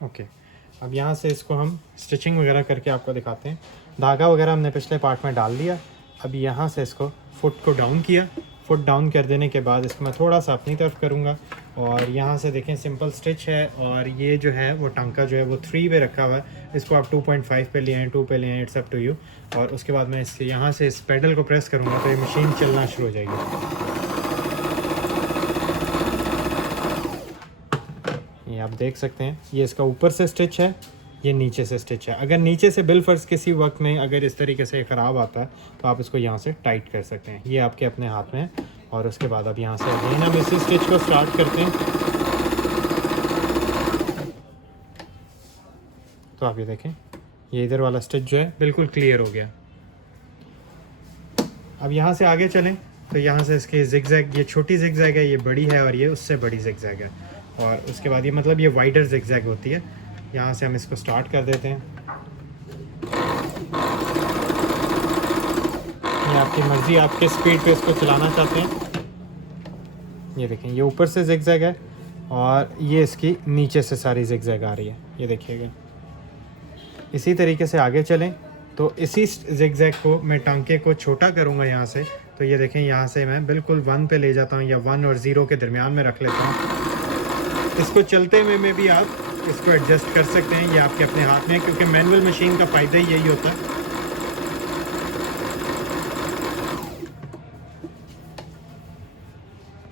Okay, अब यहाँ से इसको हम स्टिचिंग वगैरह करके आपको दिखाते हैं। धागा वगैरह हमने पिछले पार्ट में डाल दिया। अब यहाँ से इसको फुट को डाउन किया। फुट डाउन कर देने के बाद इसको मैं थोड़ा सा अपनी तरफ करूँगा और यहाँ से देखें सिंपल स्टिच है और ये जो है वो टांका जो है वो 3 पे रखा हुआ है। इसको आप 2.5 पे ले आएँ, 2 पे ले आएँ, इट्स अप टू यू। और उसके बाद मैं इससे यहाँ से इस पेडल को प्रेस करूँगा तो ये मशीन चलना शुरू हो जाएगी। ये आप देख सकते हैं, ये इसका ऊपर से स्टिच है, ये नीचे से स्टिच है। अगर नीचे से बिलफर्स किसी वक्त में अगर इस तरीके से ख़राब आता है तो आप इसको यहाँ से टाइट कर सकते हैं। ये आपके अपने हाथ में है। और उसके बाद अब यहाँ से अगेन हम इसी स्टिच को स्टार्ट करते हैं। तो आप ये देखें, ये इधर वाला स्टिच जो है बिल्कुल क्लियर हो गया। अब यहाँ से आगे चलें तो यहाँ से इसके जिगजैग, ये छोटी जिगजैग है, ये बड़ी है और ये उससे बड़ी जिगजैग है। और उसके बाद ये मतलब ये वाइडर जिगजैग होती है। यहाँ से हम इसको स्टार्ट कर देते हैं। ये आपकी मर्ज़ी, आप किस स्पीड पे इसको चलाना चाहते हैं। ये देखें, ये ऊपर से जिगजैग है और ये इसकी नीचे से सारी जिगजैग आ रही है, ये देखिएगा। इसी तरीके से आगे चलें तो इसी जिगजैग को मैं टांके को छोटा करूँगा यहाँ से। तो ये देखें, यहाँ से मैं बिल्कुल 1 पे ले जाता हूँ या 1 और 0 के दरमियान में रख लेता हूँ। इसको चलते हुए में भी आप इसको एडजस्ट कर सकते हैं, ये आपके अपने हाथ में है, क्योंकि मैनुअल मशीन का फ़ायदा ही यही होता है